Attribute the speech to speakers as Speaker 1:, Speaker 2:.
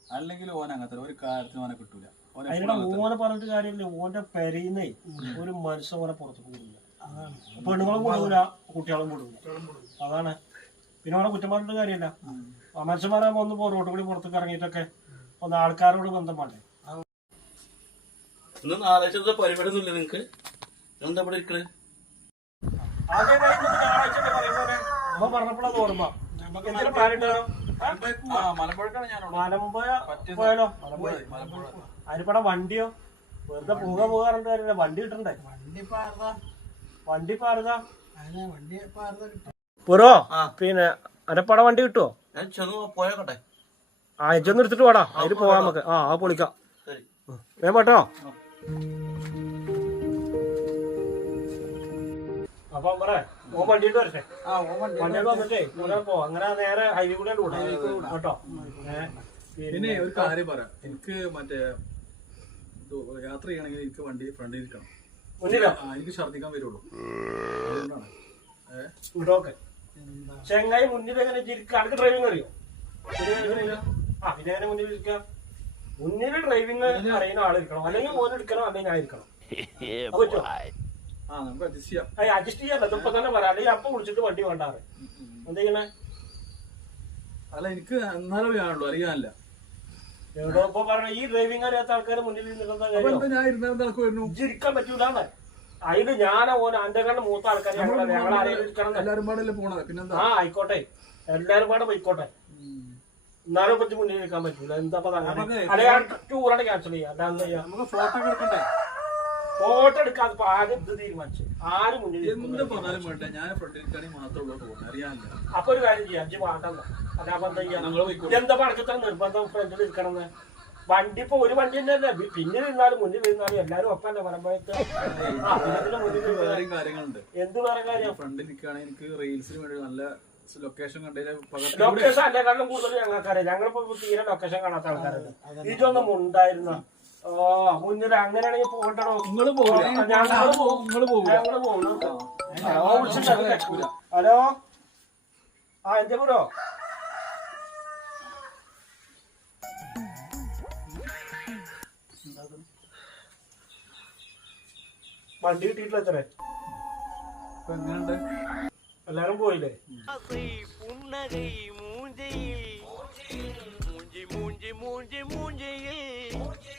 Speaker 1: അല്ലെങ്കിൽ ഓൻ അങ്ങനത്തെ ഒരു കാര്യത്തിന് ഓനെ കിട്ടൂല.
Speaker 2: അതിനുള്ള ഓനെ പറഞ്ഞിട്ട് കാര്യമില്ല. ഓന്റെ പെരയുന്നേ ഒരു മനുഷ്യൻ ഓനെ പുറത്തു പോകില്ല. പെണ്ണുങ്ങളും കൊടുക്കൂല, കുട്ടികളും കൊടുക്കൂല. അതാണ്. പിന്നെ ഓനെ കുറ്റം പറഞ്ഞിട്ട് കാര്യമില്ല. മനുഷ്യന്മാരാകുമ്പോ ഒന്ന് റോഡ് കൂടി പുറത്തേക്ക് ഇറങ്ങിയിട്ടൊക്കെ ഒന്ന് ആൾക്കാരോട് ബന്ധം വേണ്ടേ.
Speaker 3: പരിപാടി നിങ്ങക്ക് എന്താ ഇവിടെ ഇരിക്കണേ?
Speaker 2: പറഞ്ഞപ്പോഴത് ഓർമ്മ പോയാലോ. അതിനിപ്പട വണ്ടിയോ വെറുതെ പോകാറുണ്ട് കാര്യമില്ല. വണ്ടി കിട്ടണ്ടേ? വണ്ടി പാറുതാ പുറോ. പിന്നെ അരപ്പട വണ്ടി കിട്ടുവോ?
Speaker 3: പോയോട്ടെ.
Speaker 2: അയച്ചൊന്ന് എടുത്തിട്ട് പോടാ. അതിൽ പോവാൻ നമുക്ക്. ആ പൊളിക്കാം. വേം കേട്ടോ. അപ്പൊ ഓൻ വണ്ടിയിട്ട് വരട്ടെ. വണ്ടിയിട്ട് വന്നിട്ടേ പോവാം. അങ്ങനെ നേരെ ഹൈവേ കൂടെ കേട്ടോ.
Speaker 1: പിന്നെ ഒരു കാര്യം പറയാം. എനിക്ക് മറ്റേ യാത്ര ചെയ്യണമെങ്കിൽ എനിക്ക് വണ്ടി ഫ്രണ്ടിൽ ഇരിക്കണം. എനിക്ക് ഛർദിക്കാൻ വരുള്ളൂ. അതുകൊണ്ടാണ്
Speaker 2: ചെങ്ങായി മുന്നിൽ എങ്ങനെ അനക്ക് ഡ്രൈവിംഗ് അറിയോ? പിന്നെ മുന്നിൽ ഇരിക്കാം. മുന്നിൽ ഡ്രൈവിംഗ് അറിയുന്ന ആളിരിക്കണം. അല്ലെങ്കിൽ മോൻ എടുക്കണം, അല്ലെങ്കിൽ ഞാൻ ഇരിക്കണം. പറ്റുമോ? അഡ്ജസ്റ്റ് ചെയ്യാൻ ഇപ്പൊ തന്നെ പറയാം. അല്ലെങ്കിൽ അപ്പൊ വിളിച്ചിട്ട് വണ്ടി വേണ്ടാറ് എന്തെയ്യണേ?
Speaker 1: അല്ല എനിക്ക് എന്നാലും കാണുള്ളൂ, അറിയാനല്ല.
Speaker 2: എവിടെ ഇപ്പൊ പറഞ്ഞ ഈ ഡ്രൈവിംഗ് അറിയാത്ത ആൾക്കാർ മുന്നിൽ ഇരിക്കാൻ പറ്റൂലെന്ന്. അതിന് ഞാനാ ഓന എന്റെ കണ്ട് മൂത്ത ആൾക്കാർ
Speaker 1: എല്ലാരും പാടല്ലേ പോണത്. പിന്നെന്താ?
Speaker 2: ആയിക്കോട്ടെ, എല്ലാരും പാടെ പോയിക്കോട്ടെ. എന്നാലും പറ്റി മുന്നിൽ നിൽക്കാൻ പറ്റൂല. എന്താ ടൂറാണ് ക്യാൻസൽ ചെയ്യാം. അല്ലാതെ
Speaker 1: നമുക്ക് ഫോട്ടോ എടുക്കണ്ടേ?
Speaker 2: ഫോട്ടോ എടുക്കാതെ ആരും ഇത് തീരുമാനിച്ചു. ആരും മുന്നിൽ
Speaker 1: എന്ത് പറഞ്ഞാലും വേണ്ട, ഞാൻ ഫ്രണ്ടിൽ മാത്രമേ പോകുന്നത്, അറിയാനില്ല.
Speaker 2: അപ്പൊ ഒരു കാര്യം ചെയ്യാം, അഞ്ച് പാട്ടല്ല. അതാകുമ്പോ എന്താ ചെയ്യാ? എന്താ പടക്കത്ര നിർബന്ധം ഫ്രണ്ടിൽ നിൽക്കണമെന്ന്? വണ്ടി ഇപ്പൊ ഒരു വണ്ടി തന്നെ അല്ലേ, പിന്നിൽ ഇരുന്നാലും മുന്നിൽ ഇരുന്നാലും എല്ലാരും ഒപ്പല്ലേ പറയുമ്പോഴത്തെ
Speaker 1: കാര്യങ്ങളുണ്ട്.
Speaker 2: എന്ത് വേറെ കാര്യം?
Speaker 1: ഫ്രണ്ടിൽ നിൽക്കുകയാണെങ്കിൽ എനിക്ക് റീൽസിന് വേണ്ടി നല്ല ലൊക്കേഷൻ കണ്ടതിന്
Speaker 2: ലൊക്കേഷൻ അല്ലേക്കാളും കൂടുതൽ ഞങ്ങൾക്കറിയാം. ഞങ്ങളിപ്പോ തീരെ ലൊക്കേഷൻ കാണാത്ത ആൾക്കാരല്ലേ. ഇതൊന്നും ഉണ്ടായിരുന്ന മുന്നിൽ അങ്ങനെയാണെങ്കിൽ പോകണ്ടോ?
Speaker 1: നിങ്ങള് പോകില്ല.
Speaker 2: ഹലോ, എന്റെ പുരോ വണ്ടി കിട്ടിയിട്ടില്ല. എത്ര
Speaker 1: എങ്ങനെയുണ്ട്?
Speaker 2: എല്ലാരും പോയില്ലേ?
Speaker 4: മൂഞ്ചി മൂഞ്ചി മൂഞ്ചി മൂഞ്ചി